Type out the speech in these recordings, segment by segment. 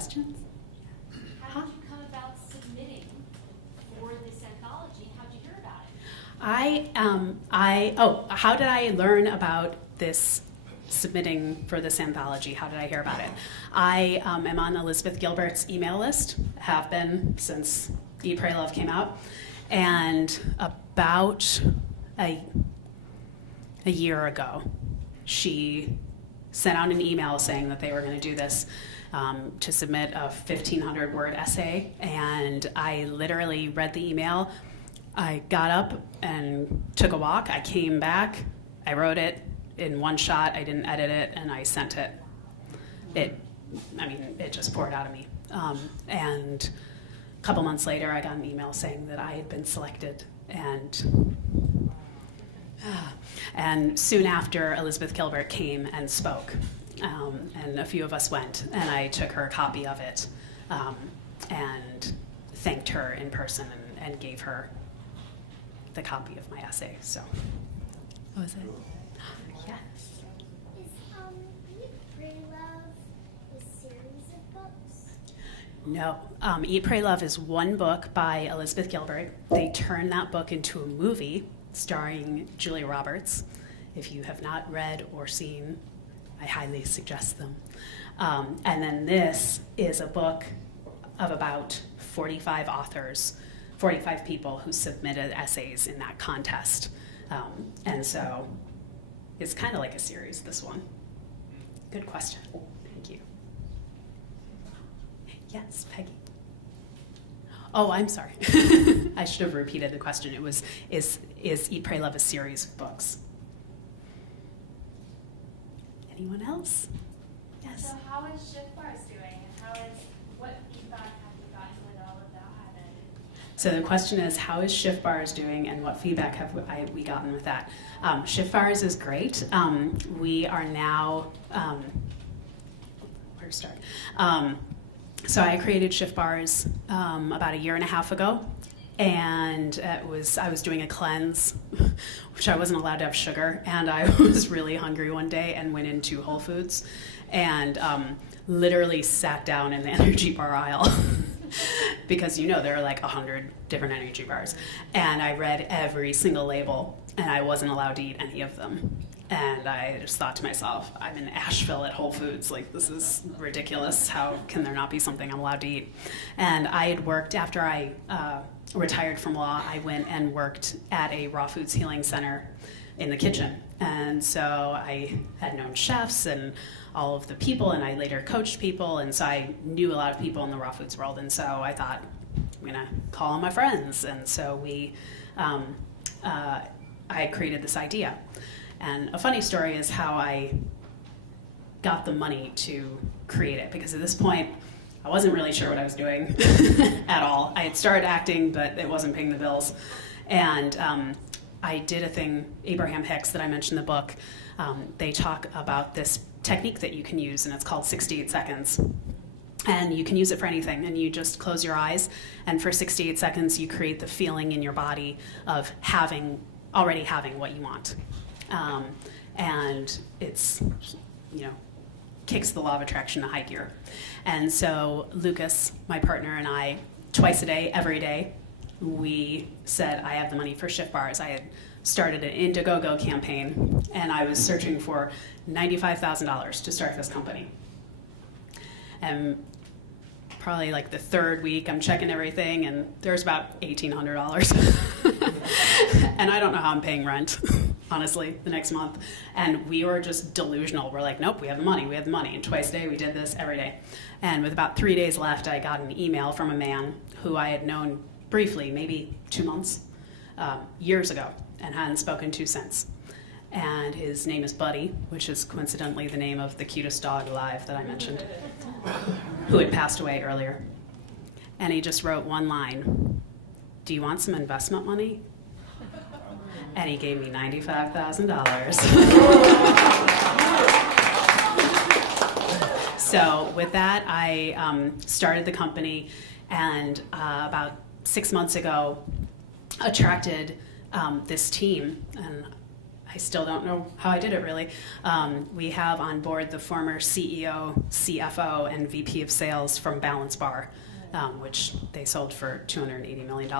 questions? How did you come about submitting for this anthology? How did you hear about it? How did I learn about this submitting for this anthology? How did I hear about it? I am on Elizabeth Gilbert's email list, have been since Eat, Pray, Love came out, and about a year ago, she sent out an email saying that they were going to do this to submit a 1,500 word essay, and I literally read the email. I got up and took a walk. I came back. I wrote it in one shot. I didn't edit it, and I sent it. It just poured out of me. And a couple months later, I got an email saying that I had been selected, and soon after, Elizabeth Gilbert came and spoke, and a few of us went, and I took her a copy of it and thanked her in person and gave her the copy of my essay. So, what was it? Yes. Is Eat, Pray, Love a series of books? No. Eat, Pray, Love is one book by Elizabeth Gilbert. They turned that book into a movie starring Julia Roberts. If you have not read or seen, I highly suggest them. And then this is a book of about 45 authors, 45 people who submitted essays in that contest. And so it's kind of like a series, this one. Good question. Thank you. Yes, Peggy. Oh, I'm sorry. I should have repeated the question. It was, is Eat, Pray, Love a series of books? Anyone else? Yes. So how is Shift Bars doing, and what feedback have you gotten with all of that? So the question is, how is Shift Bars doing, and what feedback have we gotten with that? Shift Bars is great. We are now, where to start? So I created Shift Bars about a year and a half ago, and I was doing a cleanse, which I wasn't allowed to have sugar, and I was really hungry one day and went into Whole Foods and literally sat down in the energy bar aisle because there are like 100 different energy bars, and I read every single label, and I wasn't allowed to eat any of them. And I just thought to myself, I'm in Asheville at Whole Foods. Like, this is ridiculous. How can there not be something I'm allowed to eat? And I had worked, after I retired from law, I went and worked at a raw foods healing center in the kitchen. And so I had known chefs and all of the people, and I later coached people. And so I knew a lot of people in the raw foods world. And so I thought, I'm going to call on my friends. And so I created this idea. And a funny story is how I got the money to create it, because at this point, I wasn't really sure what I was doing at all. I had started acting, but it wasn't paying the bills. And I did a thing, Abraham Hicks, that I mentioned in the book. They talk about this technique that you can use, and it's called 68 seconds. And you can use it for anything, and you just close your eyes, and for 68 seconds, you create the feeling in your body of already having what you want. And it's, kicks the law of attraction to high gear. And so Lucas, my partner, and I, twice a day, every day, we said, I have the money for Shift Bars. I had started an Indiegogo campaign, and I was searching for $95,000 to start this company. And probably like the third week, I'm checking everything, and there's about $1,800. And I don't know how I'm paying rent, honestly, the next month. And we were just delusional. We're like, nope, we have the money. And twice a day, we did this every day. And with about 3 days left, I got an email from a man who I had known briefly, maybe 2 months, years ago, and hadn't spoken to since. And his name is Buddy, which is coincidentally the name of the cutest dog alive that I mentioned, who had passed away earlier. And he just wrote one line, do you want some investment money? And he gave me $95,000. So with that, I started the company, and about 6 months ago, attracted this team, and I still don't know how I did it really. We have on board the former CEO, CFO, and VP of sales from Balance Bar, which they sold for $280 million.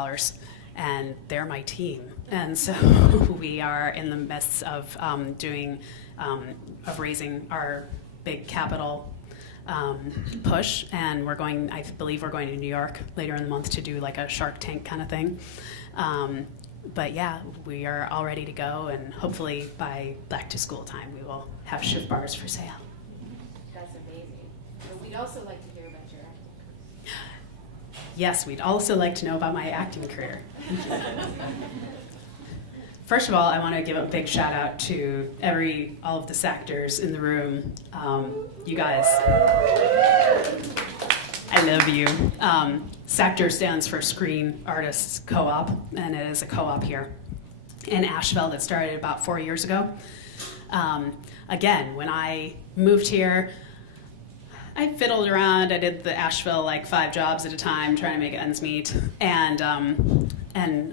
And they're my team. And so we are in the midst of raising our big capital push, and I believe we're going to New York later in the month to do like a Shark Tank kind of thing. But yeah, we are all ready to go, and hopefully by back to school time we will have Shift Bars for sale. That's amazing. But we'd also like to hear about your acting. Yes, we'd also like to know about my acting career. First of all, I want to give a big shout out to all of the SACtors in the room. You guys, I love you. SACtor stands for Screen Artists Co-op, and it is a co-op here in Asheville that started about 4 years ago. Again, when I moved here, I fiddled around. I did the Asheville like 5 jobs at a time, trying to make ends meet, and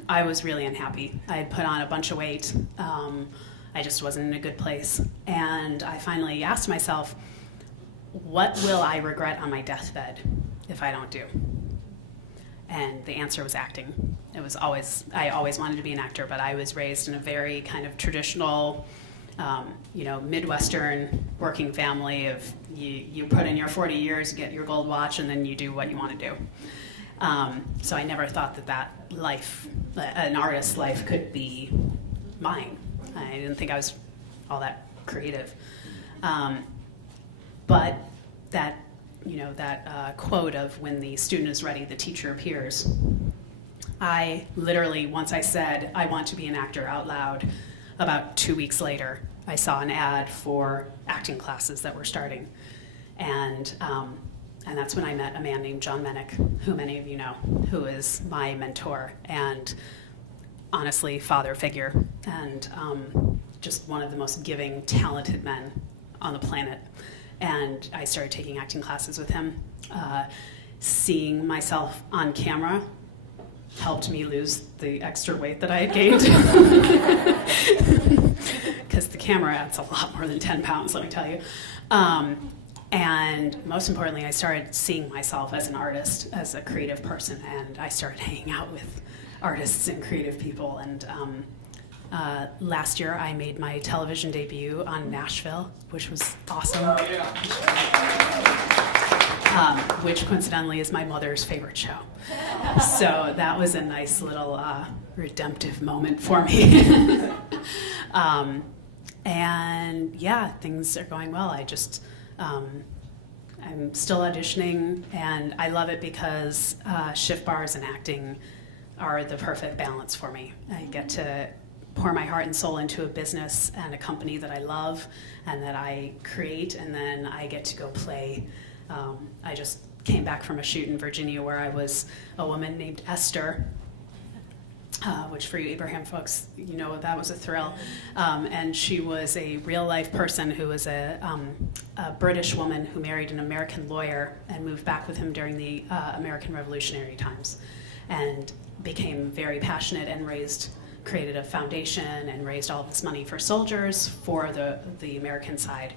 I was really unhappy. I had put on a bunch of weight. I just wasn't in a good place, and I finally asked myself, what will I regret on my deathbed if I don't do? And the answer was acting. I always wanted to be an actor, but I was raised in a very kind of traditional, Midwestern working family of you put in your 40 years, get your gold watch, and then you do what you want to do. So I never thought that life, an artist's life, could be mine. I didn't think I was all that creative. But that quote of when the student is ready, the teacher appears. I literally, once I said, I want to be an actor out loud, about 2 weeks later, I saw an ad for acting classes that were starting. And that's when I met a man named John Menick, who many of you know, who is my mentor and honestly father figure, and just one of the most giving, talented men on the planet. And I started taking acting classes with him. Seeing myself on camera helped me lose the extra weight that I had gained. Because the camera adds a lot more than 10 pounds, let me tell you. And most importantly, I started seeing myself as an artist, as a creative person, and I started hanging out with artists and creative people. And last year, I made my television debut on Nashville, which was awesome. Which coincidentally is my mother's favorite show. So that was a nice little redemptive moment for me. And yeah, things are going well. I'm still auditioning, and I love it because Shift Bars and acting are the perfect balance for me. I get to pour my heart and soul into a business and a company that I love and that I create, and then I get to go play. I just came back from a shoot in Virginia where I was a woman named Esther, which for you Abraham folks, you know that was a thrill. And she was a real life person who was a British woman who married an American lawyer and moved back with him during the American Revolutionary times, and became very passionate and created a foundation and raised all this money for soldiers for the American side,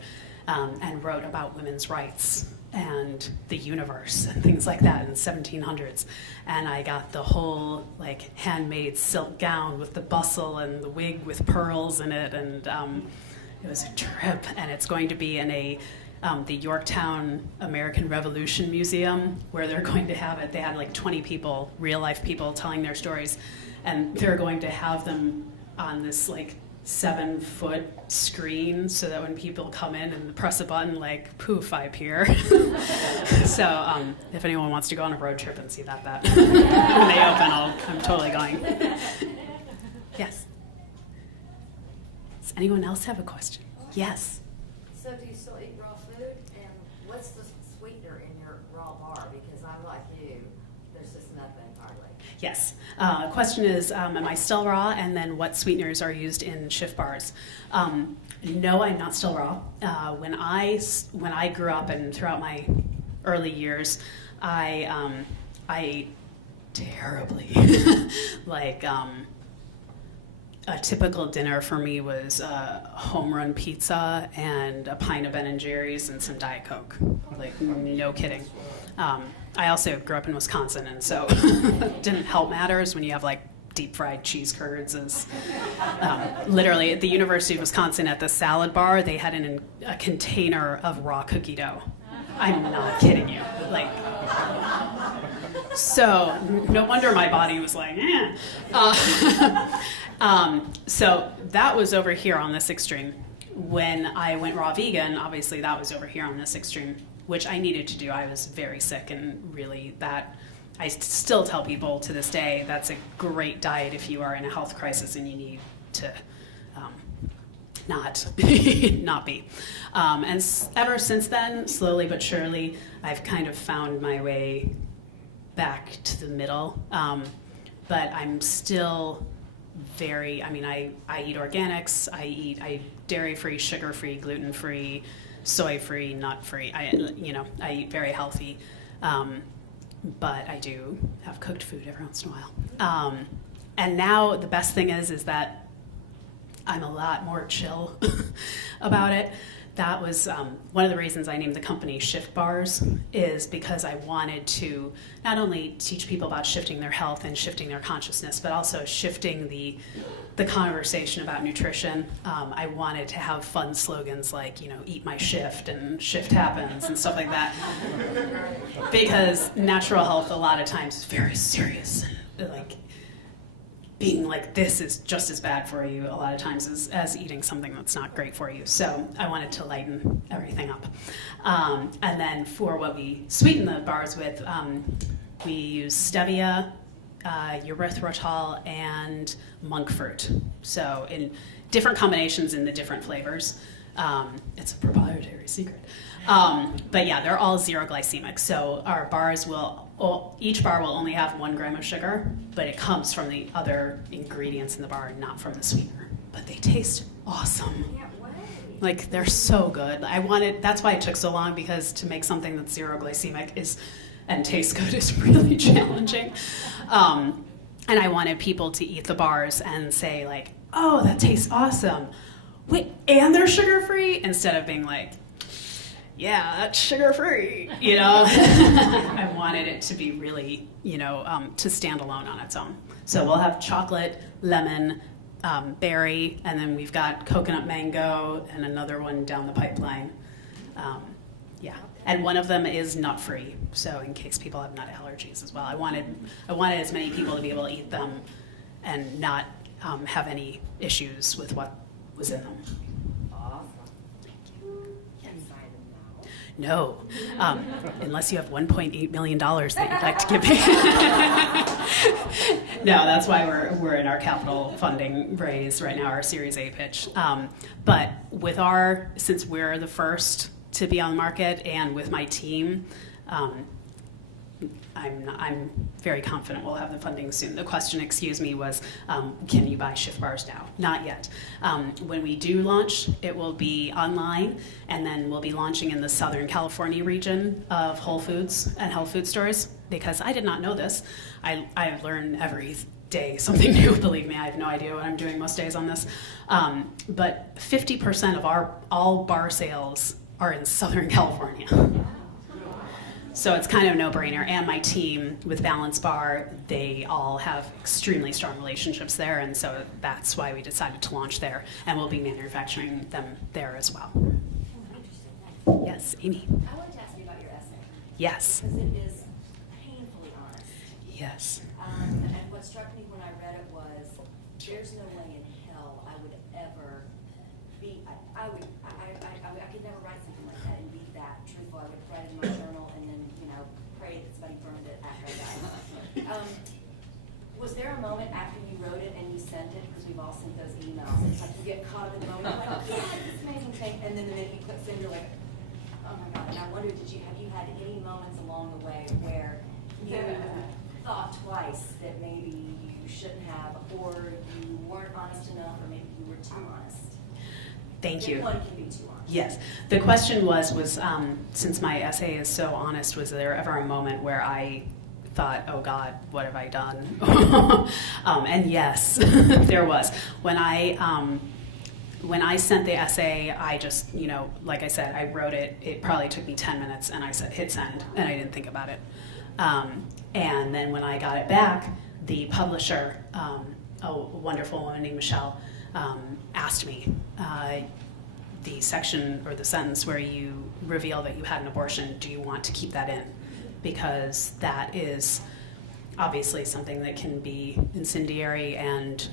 and wrote about women's rights and the universe and things like that in the 1700s. And I got the whole like handmade silk gown with the bustle and the wig with pearls in it, and it was a trip. And it's going to be in the Yorktown American Revolution Museum, where they're going to have it. They had like 20 people, real life people telling their stories, and they're going to have them on this like 7-foot screen so that when people come in and press a button, like poof, I appear. So if anyone wants to go on a road trip and see that when they open, I'm totally going. Yes. Does anyone else have a question? Yes. So do you still eat raw food? And what's the sweetener in your raw bar? Because I'm like you, there's just nothing hardly. Yes. Question is, am I still raw? And then what sweeteners are used in Shift Bars? No, I'm not still raw. When I grew up and throughout my early years, I ate terribly. a typical dinner for me was home run pizza and a pint of Ben and Jerry's and some Diet Coke. Like, no kidding. I also grew up in Wisconsin, and so didn't help matters when you have like deep fried cheese curds. As literally at the University of Wisconsin at the salad bar, they had a container of raw cookie dough. I'm not kidding you. Like, so no wonder my body was like, eh. So that was over here on this extreme. When I went raw vegan, obviously that was over here on this extreme, which I needed to do. I was very sick, and really I still tell people to this day, that's a great diet if you are in a health crisis and you need to not be. And ever since then, slowly but surely, I've kind of found my way back to the middle. But I'm still I eat organics, I eat dairy-free, sugar-free, gluten-free, soy-free, nut-free. I eat very healthy. But I do have cooked food every once in a while. And now the best thing is that I'm a lot more chill about it. That was one of the reasons I named the company Shift Bars, is because I wanted to not only teach people about shifting their health and shifting their consciousness, but also shifting the conversation about nutrition. I wanted to have fun slogans like, eat my shift and shift happens and stuff like that. Because natural health a lot of times is very serious. Like, being like this is just as bad for you a lot of times as eating something that's not great for you. So I wanted to lighten everything up. And then for what we sweeten the bars with, we use stevia, erythritol, and monk fruit. So in different combinations in the different flavors. It's a proprietary secret. But yeah, they're all zero glycemic. So our bars each bar will only have 1 gram of sugar, but it comes from the other ingredients in the bar, not from the sweetener. But they taste awesome. Like, they're so good. That's why it took so long, because to make something that's zero glycemic and tastes good is really challenging. And I wanted people to eat the bars and say like, oh, that tastes awesome. Wait, and they're sugar-free? Instead of being like, yeah, that's sugar-free, I wanted it to be really, to stand alone on its own. So we'll have chocolate, lemon, berry, and then we've got coconut mango and another one down the pipeline. And one of them is nut-free, so in case people have nut allergies as well. I wanted as many people to be able to eat them and not have any issues with what was in them. No, unless you have $1.8 million that you'd like to give me. No, that's why we're in our capital funding raise right now, our Series A pitch. But since we're the first to be on the market, and with my team, I'm very confident we'll have the funding soon. The question, was, can you buy Shift Bars now? Not yet. When we do launch, it will be online, and then we'll be launching in the Southern California region of Whole Foods and health food stores, because I did not know this. I learn every day something new, believe me. I have no idea what I'm doing most days on this. But 50% of all bar sales are in Southern California. So it's kind of a no-brainer. And my team with Balance Bar, they all have extremely strong relationships there, and so that's why we decided to launch there, and we'll be manufacturing them there as well. Interesting. Yes, Amy. I wanted to ask you about your essay. Yes. Because it is painfully honest. Yes. And what struck me when I read it was, there's no way in hell I would ever be, I could never write something like that and be that truthful. I would write it in my journal and then, pray that somebody burned it after I died. Was there a moment after you wrote it and you sent it, because we've all sent those emails, it's like you get caught in the moment, like, yeah, this amazing thing, and then the minute you click send, you're like, oh my God. And I wondered, have you had any moments along the way where you thought twice that maybe you shouldn't have, or you weren't honest enough, or maybe you were too honest? Thank you. One can be too honest. Yes. The question was since my essay is so honest, was there ever a moment where I thought, oh God, what have I done? And yes, there was. When I sent the essay, I just, like I said, I wrote it. It probably took me 10 minutes, and I said, hit send, and I didn't think about it. And then when I got it back, the publisher, a wonderful woman named Michelle, asked me, the section or the sentence where you reveal that you had an abortion, do you want to keep that in? Because that is obviously something that can be incendiary, and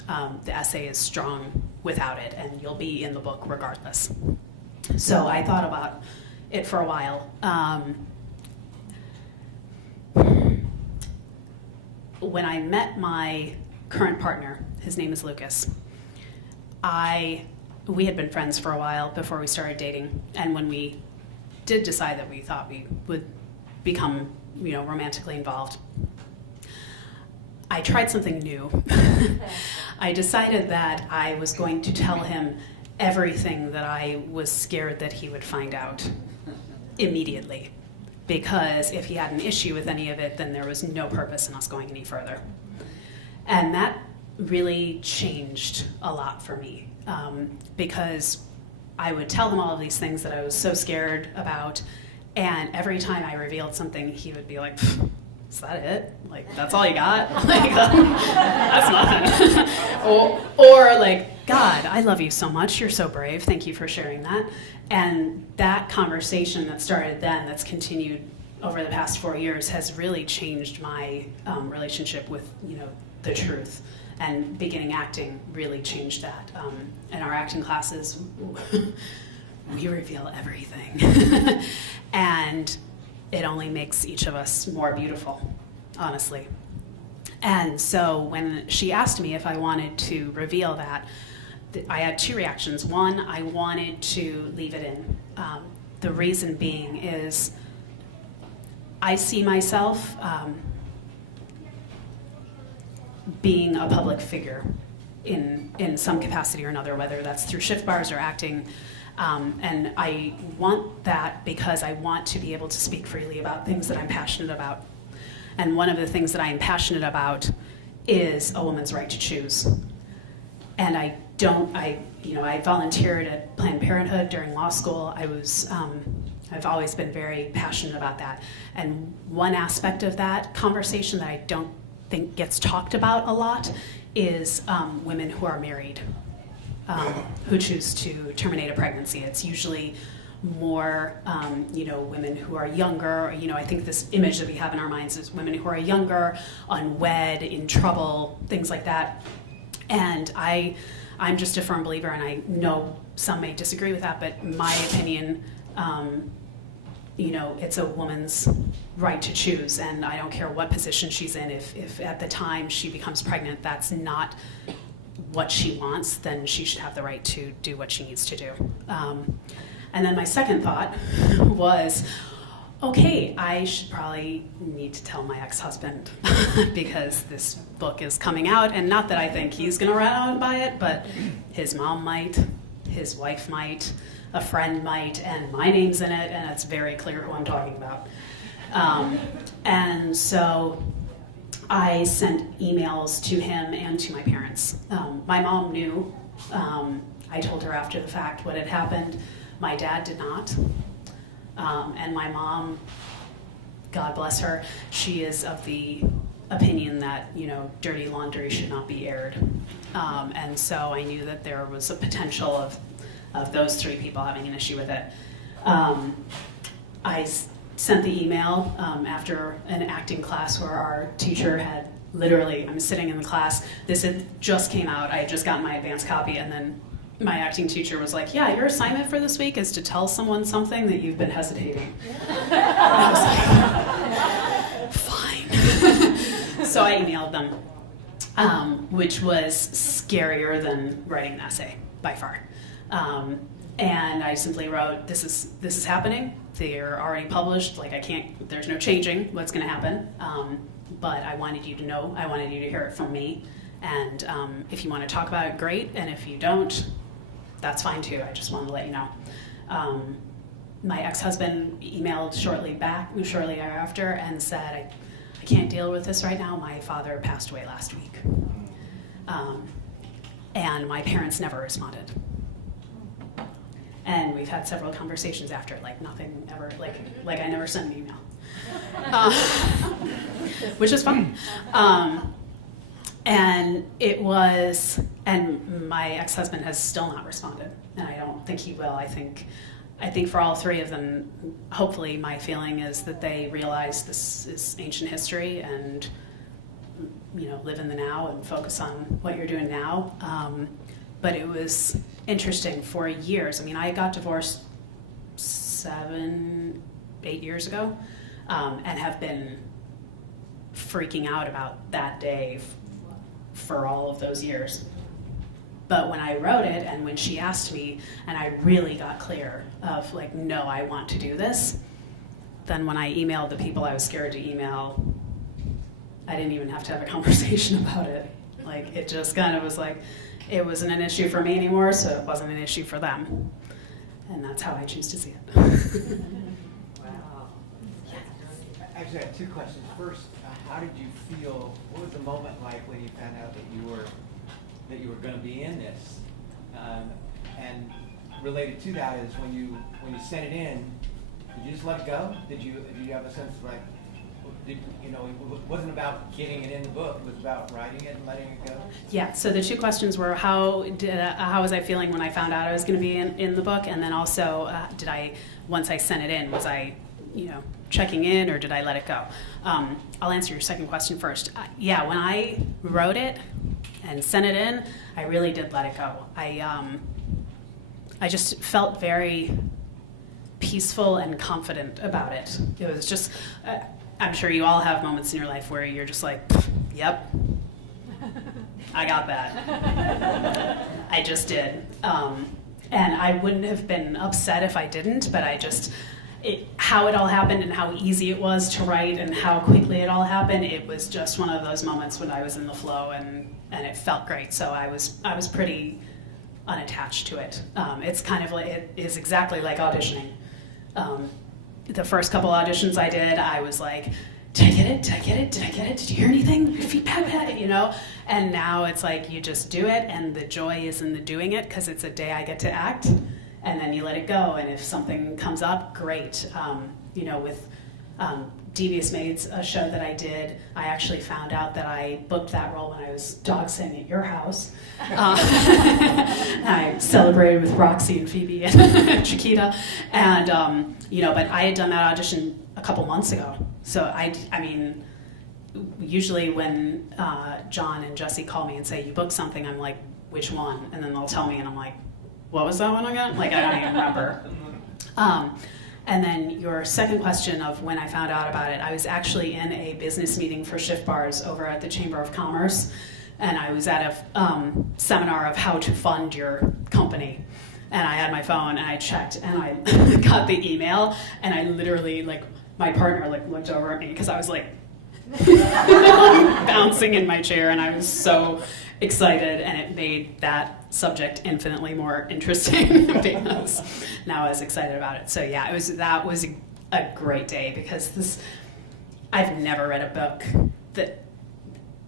the essay is strong without it, and you'll be in the book regardless. So I thought about it for a while. When I met my current partner, his name is Lucas, we had been friends for a while before we started dating, and when we did decide that we thought we would become, romantically involved, I tried something new. I decided that I was going to tell him everything that I was scared that he would find out immediately, because if he had an issue with any of it, then there was no purpose in us going any further. And that really changed a lot for me, because I would tell him all of these things that I was so scared about, and every time I revealed something, he would be like, is that it? Like, that's all you got? Like, that's nothing. or like, God, I love you so much. You're so brave. Thank you for sharing that. And that conversation that started then, that's continued over the past 4 years, has really changed my relationship with, the truth. And beginning acting really changed that. In our acting classes, we reveal everything. And it only makes each of us more beautiful, honestly. And so when she asked me if I wanted to reveal that, I had two reactions. One, I wanted to leave it in. The reason being is I see myself being a public figure in some capacity or another, whether that's through shift bars or acting. And I want that because I want to be able to speak freely about things that I'm passionate about. And one of the things that I am passionate about is a woman's right to choose. And I volunteered at Planned Parenthood during law school. I've always been very passionate about that. And one aspect of that conversation that I don't think gets talked about a lot is women who are married, who choose to terminate a pregnancy. It's usually more, women who are younger. I think this image that we have in our minds is women who are younger, unwed, in trouble, things like that. And I'm just a firm believer, and I know some may disagree with that, but my opinion, it's a woman's right to choose, and I don't care what position she's in. If at the time she becomes pregnant, that's not what she wants, then she should have the right to do what she needs to do. And then my second thought was, okay, I should probably need to tell my ex-husband because this book is coming out, and not that I think he's going to run out and buy it, but his mom might, his wife might, a friend might, and my name's in it, and it's very clear who I'm talking about. And so I sent emails to him and to my parents. My mom knew. I told her after the fact what had happened. My dad did not. And my mom, God bless her, she is of the opinion that, dirty laundry should not be aired. And so I knew that there was a potential of those three people having an issue with it. I sent the email after an acting class where our teacher had literally, I'm sitting in the class, this had just came out, I had just gotten my advanced copy, and then my acting teacher was like, yeah, your assignment for this week is to tell someone something that you've been hesitating. And I was like, fine. So I emailed them, which was scarier than writing an essay, by far. And I simply wrote, this is happening. They're already published. Like, there's no changing what's going to happen. But I wanted you to know. I wanted you to hear it from me. And if you want to talk about it, great. And if you don't, that's fine too. I just wanted to let you know. My ex-husband emailed shortly after and said, I can't deal with this right now. My father passed away last week. And my parents never responded. And we've had several conversations after, like nothing ever, like I never sent an email, which is fine. And my ex-husband has still not responded, and I don't think he will. I think for all three of them, hopefully my feeling is that they realize this is ancient history and, live in the now and focus on what you're doing now. But it was interesting for years. I mean, I got divorced 7-8 years ago, and have been freaking out about that day for all of those years. But when I wrote it, and when she asked me, and I really got clear of like, no, I want to do this, then when I emailed the people I was scared to email, I didn't even have to have a conversation about it. Like, it just kind of was like, it wasn't an issue for me anymore, so it wasn't an issue for them. And that's how I choose to see it. Wow. Actually, I have two questions. First, how did you feel? What was the moment like when you found out that you were going to be in this? And related to that is when you sent it in, did you just let it go? Did you have a sense of like, it wasn't about getting it in the book, it was about writing it and letting it go? Yeah, so the two questions were how was I feeling when I found out I was going to be in the book, and then also once I sent it in, was I checking in, or did I let it go? I'll answer your second question first. When I wrote it and sent it in, I really did let it go. I just felt very peaceful and confident about it. It was just, I'm sure you all have moments in your life where you're just like, yep, I got that. I just did. And I wouldn't have been upset if I didn't, but how it all happened and how easy it was to write and how quickly it all happened, it was just one of those moments when I was in the flow and it felt great. So I was pretty unattached to it. It's kind of like, it is exactly like auditioning. The first couple auditions I did, I was like, did I get it? Did I get it? Did I get it? Did you hear anything? Feedback? And now it's like you just do it, and the joy is in the doing it because it's a day I get to act, and then you let it go. And if something comes up, great. With Devious Maids, a show that I did, I actually found out that I booked that role when I was dog sitting at your house. I celebrated with Roxy and Phoebe and Chiquita, and but I had done that audition a couple months ago. So I mean, usually when John and Jesse call me and say you booked something, I'm like, which one? And then they'll tell me, and I'm like, what was that one again? Like, I don't even remember. And then your second question of when I found out about it, I was actually in a business meeting for Shift Bars over at the Chamber of Commerce, and I was at a seminar of how to fund your company. And I had my phone, and I checked, and I got the email, and I literally, my partner, looked over at me, because I was, bouncing in my chair, and I was so excited, and it made that subject infinitely more interesting because now I was excited about it. So yeah, that was a great day because I've never read a book that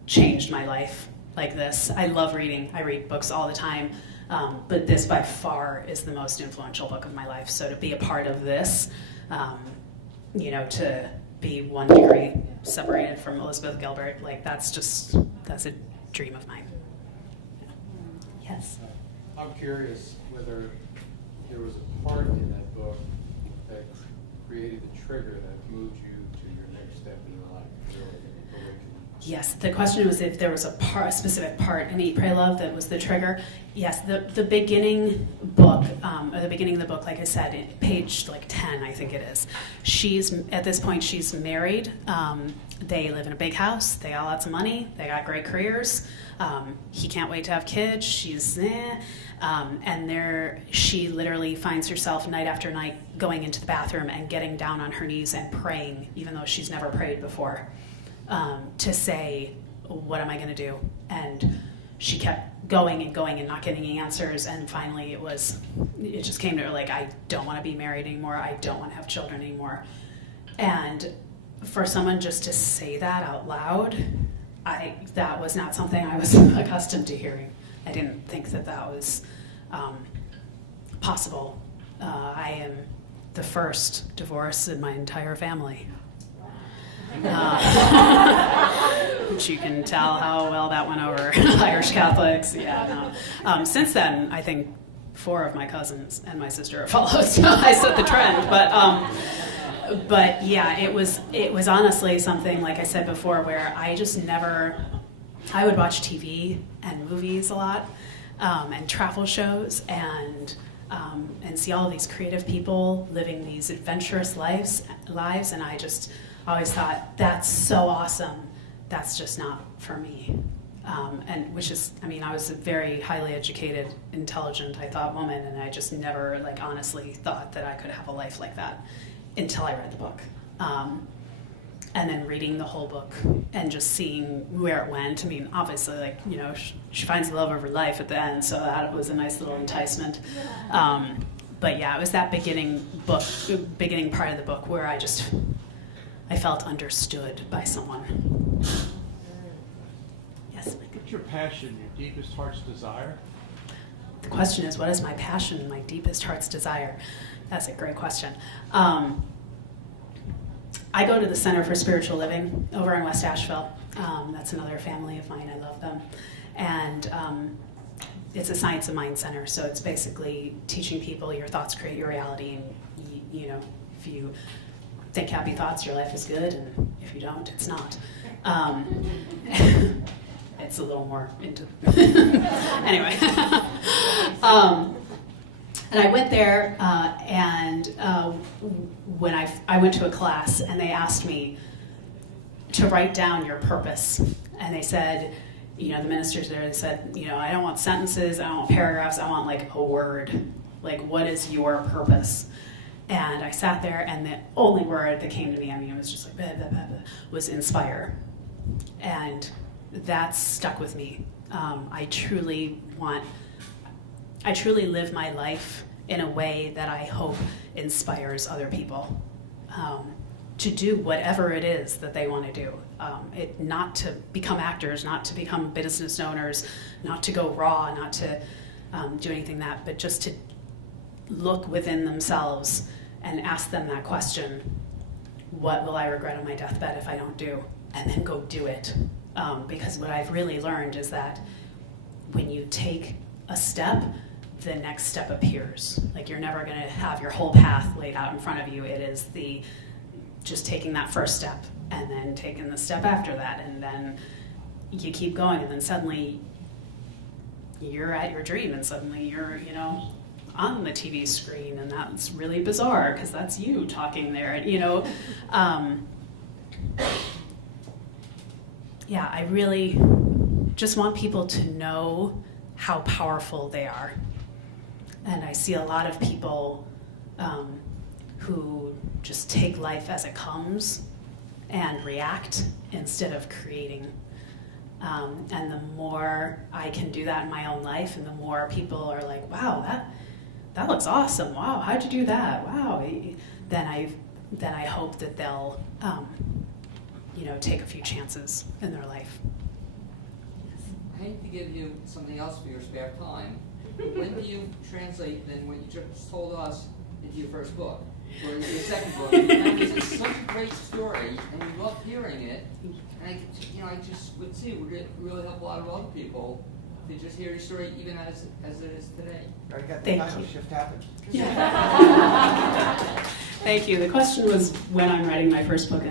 changed my life like this. I love reading. I read books all the time, but this by far is the most influential book of my life. So to be a part of this, to be 1 degree separated from Elizabeth Gilbert, that's a dream of mine. Yes. I'm curious whether there was a part in that book that created the trigger that moved you to your next step in your life. Yes, the question was if there was a specific part in Eat, Pray, Love that was the trigger. Yes, the beginning book, or the beginning of the book, like I said, page 10, I think it is. At this point, she's married. They live in a big house. They got lots of money. They got great careers. He can't wait to have kids. And she literally finds herself night after night going into the bathroom and getting down on her knees and praying, even though she's never prayed before, to say, what am I going to do? And she kept going and going and not getting any answers. And finally it just came to her I don't want to be married anymore. I don't want to have children anymore. And for someone just to say that out loud, that was not something I was accustomed to hearing. I didn't think that was possible. I am the first divorce in my entire family. Which you can tell how well that went over Irish Catholics. Yeah, no. Since then, I think 4 of my cousins and my sister have followed, so I set the trend. But yeah, it was honestly something, like I said before, where I just never. I would watch TV and movies a lot, and travel shows, and see all of these creative people living these adventurous lives, and I just always thought, that's so awesome. That's just not for me. And which is, I mean, I was a very highly educated, intelligent, I thought, woman, and I just never, like, honestly thought that I could have a life like that until I read the book. And then reading the whole book and just seeing where it went. I mean, obviously, like, you know, she finds the love of her life at the end, so that was a nice little enticement. But yeah, it was that beginning part of the book where I felt understood by someone. Yes, Mike? What's your passion, your deepest heart's desire? The question is, what is my passion, my deepest heart's desire? That's a great question. I go to the Center for Spiritual Living over in West Asheville. That's another family of mine. I love them. And it's a science of mind center, so it's basically teaching people your thoughts create your reality, and you know, if you think happy thoughts, your life is good, and if you don't, it's not. It's a little more into anyway. And I went there, and when I went to a class, and they asked me to write down your purpose, and they said, you know, the ministers there, they said, you know, I don't want sentences, I don't want paragraphs, I want like a word, like, what is your purpose? And I sat there, and the only word that came to me, I mean, it was just like, blah, blah, blah, blah, was inspire. And that stuck with me. I truly live my life in a way that I hope inspires other people to do whatever it is that they want to do. Not to become actors, not to become business owners, not to go raw, not to do anything but just to look within themselves and ask them that question, what will I regret on my deathbed if I don't do? And then go do it. Because what I've really learned is that when you take a step, the next step appears. Like, you're never going to have your whole path laid out in front of you. It is just taking that first step, and then taking the step after that, and then you keep going, and then suddenly you're at your dream, and suddenly you're, you know, on the TV screen, and that's really bizarre because that's you talking there, you know. Yeah, I really just want people to know how powerful they are. And I see a lot of people who just take life as it comes and react instead of creating. And the more I can do that in my own life, and the more people are like, wow, that looks awesome. Wow, how'd you do that? Wow. Then I hope that they'll you know, take a few chances in their life. I hate to give you something else for your spare time. When do you translate then what you just told us into your first book, or your second book? Because it's such a great story, and we love hearing it. And I just would see it would really help a lot of other people to just hear your story, even as it is today. Already got the Thank title, you. Shift Happens. Yeah. Thank you. The question was when I'm writing my first book.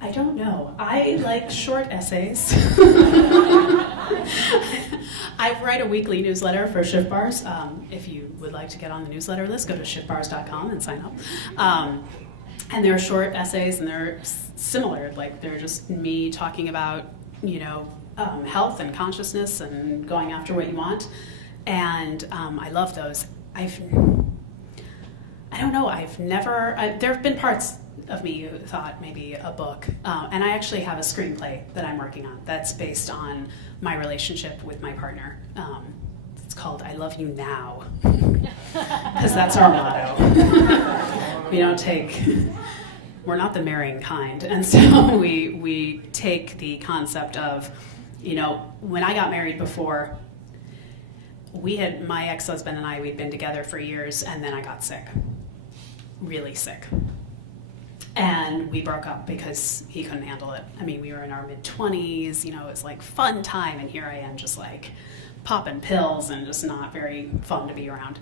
I don't know. I like short essays. I write a weekly newsletter for Shift Bars. If you would like to get on the newsletter list, go to shiftbars.com and sign up. And they're short essays, and they're similar. Like, they're just me talking about, you know, health and consciousness and going after what you want. And I love those. I don't know. There have been parts of me who thought maybe a book. And I actually have a screenplay that I'm working on that's based on my relationship with my partner It's called I Love You Now, because that's our motto. We're not the marrying kind. And so we take the concept of, when I got married before, my ex-husband and I, we'd been together for years, and then I got sick, really sick. And we broke up because he couldn't handle it. I mean, we were in our mid-20s, it was like fun time, and here I am just like popping pills and just not very fun to be around.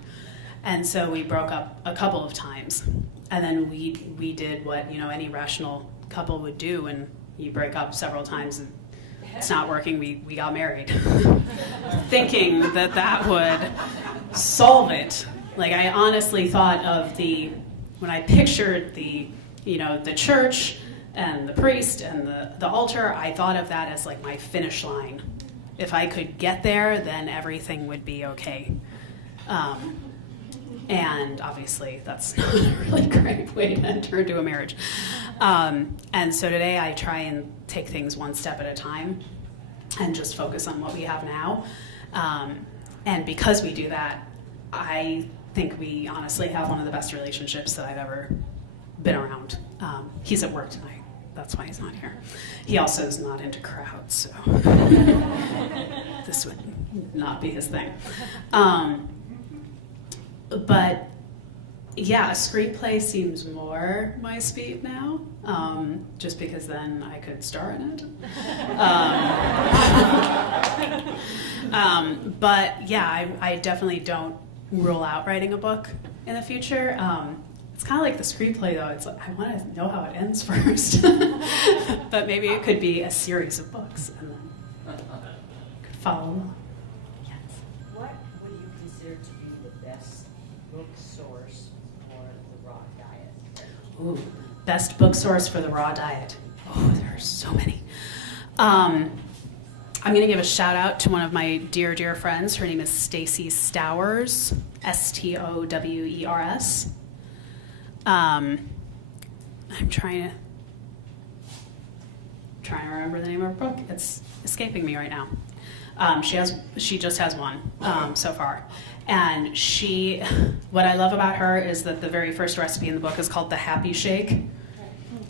And so we broke up a couple of times. And then we did what, any rational couple would do, and you break up several times and it's not working, we got married. Thinking that would solve it. Like, I honestly thought of when I pictured the church and the priest and the altar, I thought of that as like my finish line. If I could get there, then everything would be okay. And obviously, that's not a really great way to enter into a marriage. And so today I try and take things one step at a time and just focus on what we have now. And because we do that, I think we honestly have one of the best relationships that I've ever been around. He's at work tonight. That's why he's not here. He also is not into crowds, so this would not be his thing. But yeah, a screenplay seems more my speed now, just because then I could star in it. But yeah, I definitely don't rule out writing a book in the future. It's kind of like the screenplay, though. It's like, I want to know how it ends first. But maybe it could be a series of books, and then could follow along. Yes. What would you consider to be the best book source for the raw diet? Ooh, best book source for the raw diet. Oh, there are so many. I'm going to give a shout out to one of my dear, dear friends. Her name is Stacy Stowers, Stowers. I'm trying to remember the name of her book. It's escaping me right now. She just has one so far. And what I love about her is that the very first recipe in the book is called the Happy Shake.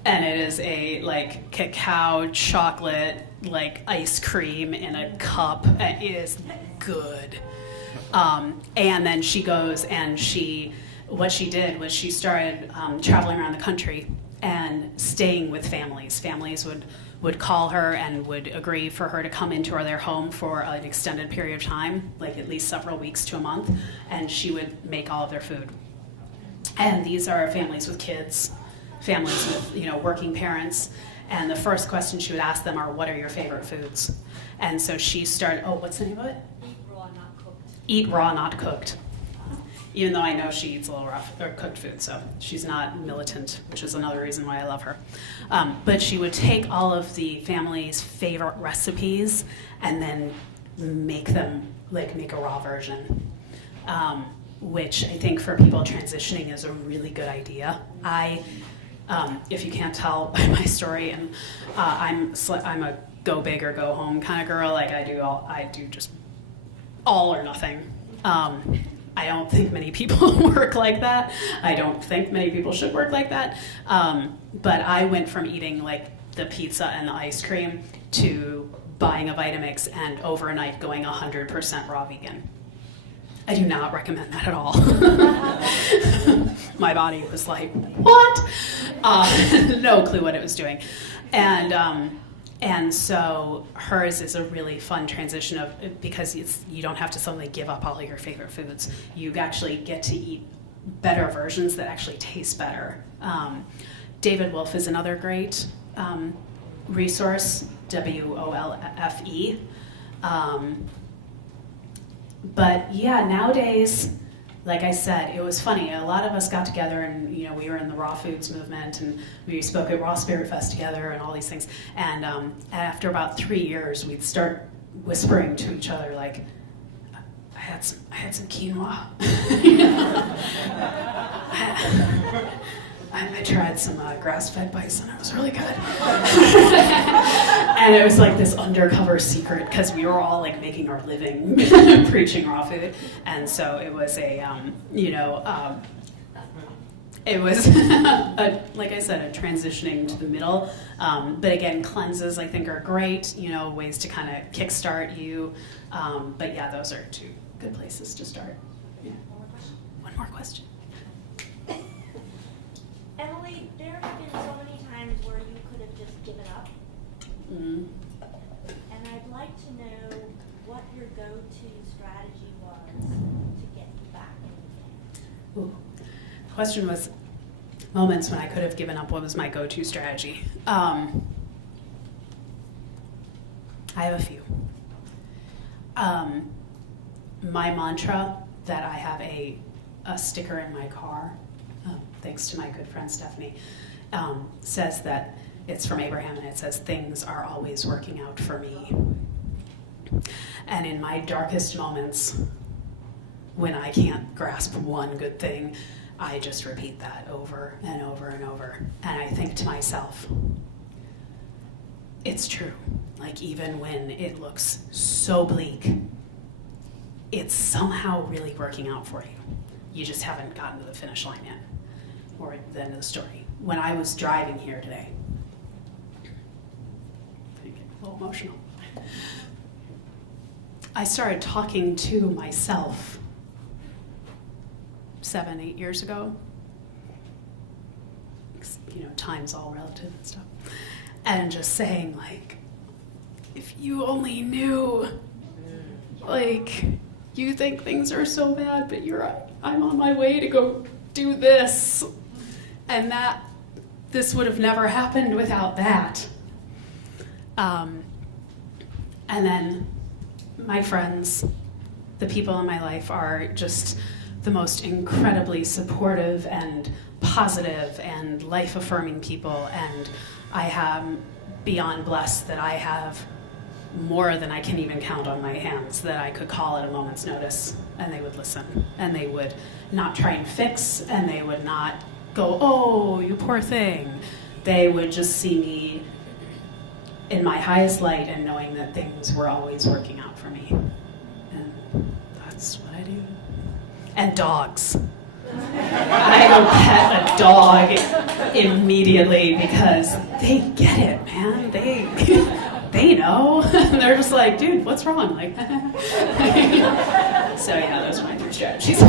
And it is a like cacao chocolate like ice cream in a cup. And it is good. And then she goes and what she did was she started traveling around the country and staying with families. Families would call her and would agree for her to come into their home for an extended period of time, like at least several weeks to a month, and she would make all of their food. And these are families with kids, families with working parents, and the first question she would ask them are, what are your favorite foods? And so she started, what's the name of it? Eat raw, not cooked. Eat raw, not cooked. Even though I know she eats a little rough or cooked food, so she's not militant, which is another reason why I love her. But she would take all of the family's favorite recipes and then make them, make a raw version, which I think for people transitioning is a really good idea. If you can't tell by my story, and I'm a go big or go home kind of girl. Like I do just all or nothing. I don't think many people work like that. I don't think many people should work like that. But I went from eating like the pizza and the ice cream to buying a Vitamix and overnight going 100% raw vegan. I do not recommend that at all. My body was like, what? No clue what it was doing. And so hers is a really fun transition because you don't have to suddenly give up all of your favorite foods. You actually get to eat better versions that actually taste better. David Wolfe is another great resource, WOLFE. But yeah, nowadays, like I said, it was funny. A lot of us got together and, we were in the raw foods movement and we spoke at Raw Spirit Fest together and all these things. And after about 3 years, we'd start whispering to each other like, I had some quinoa. I tried some grass-fed bison. It was really good. And it was like this undercover secret because we were all like making our living preaching raw food. And so it was it was, like I said, a transitioning to the middle. But again, cleanses I think are great, ways to kind of kickstart you. But yeah, those are two good places to start. Yeah. One more question. Emily, there have been so many times where you could have just given up, Mm. and I'd like to know what your go-to strategy was to get you back in the game. Ooh. The question was moments when I could have given up. What was my go-to strategy? I have a few. My mantra that I have a sticker in my car, thanks to my good friend Stephanie, says that it's from Abraham, and it says, "Things are always working out for me." And in my darkest moments, when I can't grasp one good thing, I just repeat that over and over and over. And I think to myself, it's true. Like, even when it looks so bleak, it's somehow really working out for you. You just haven't gotten to the finish line yet, or the end of the story. When I was driving here today, I get a little emotional. I started talking to myself 7, 8 years ago. Time's all relative and stuff. And just saying, like, if you only knew, like, you think things are so bad, but I'm on my way to go do this. And this would have never happened without that. And then my friends, the people in my life, are just the most incredibly supportive and positive and life-affirming people, and I am beyond blessed that I have more than I can even count on my hands that I could call at a moment's notice, and they would listen, and they would not try and fix, and they would not go, "Oh, you poor thing." They would just see me in my highest light and knowing that things were always working out for me. And that's what I do. And dogs. I go pet a dog immediately because they get it, man. They know. They're just like, "Dude, what's wrong?" Like, so yeah, those are my 3 strategies.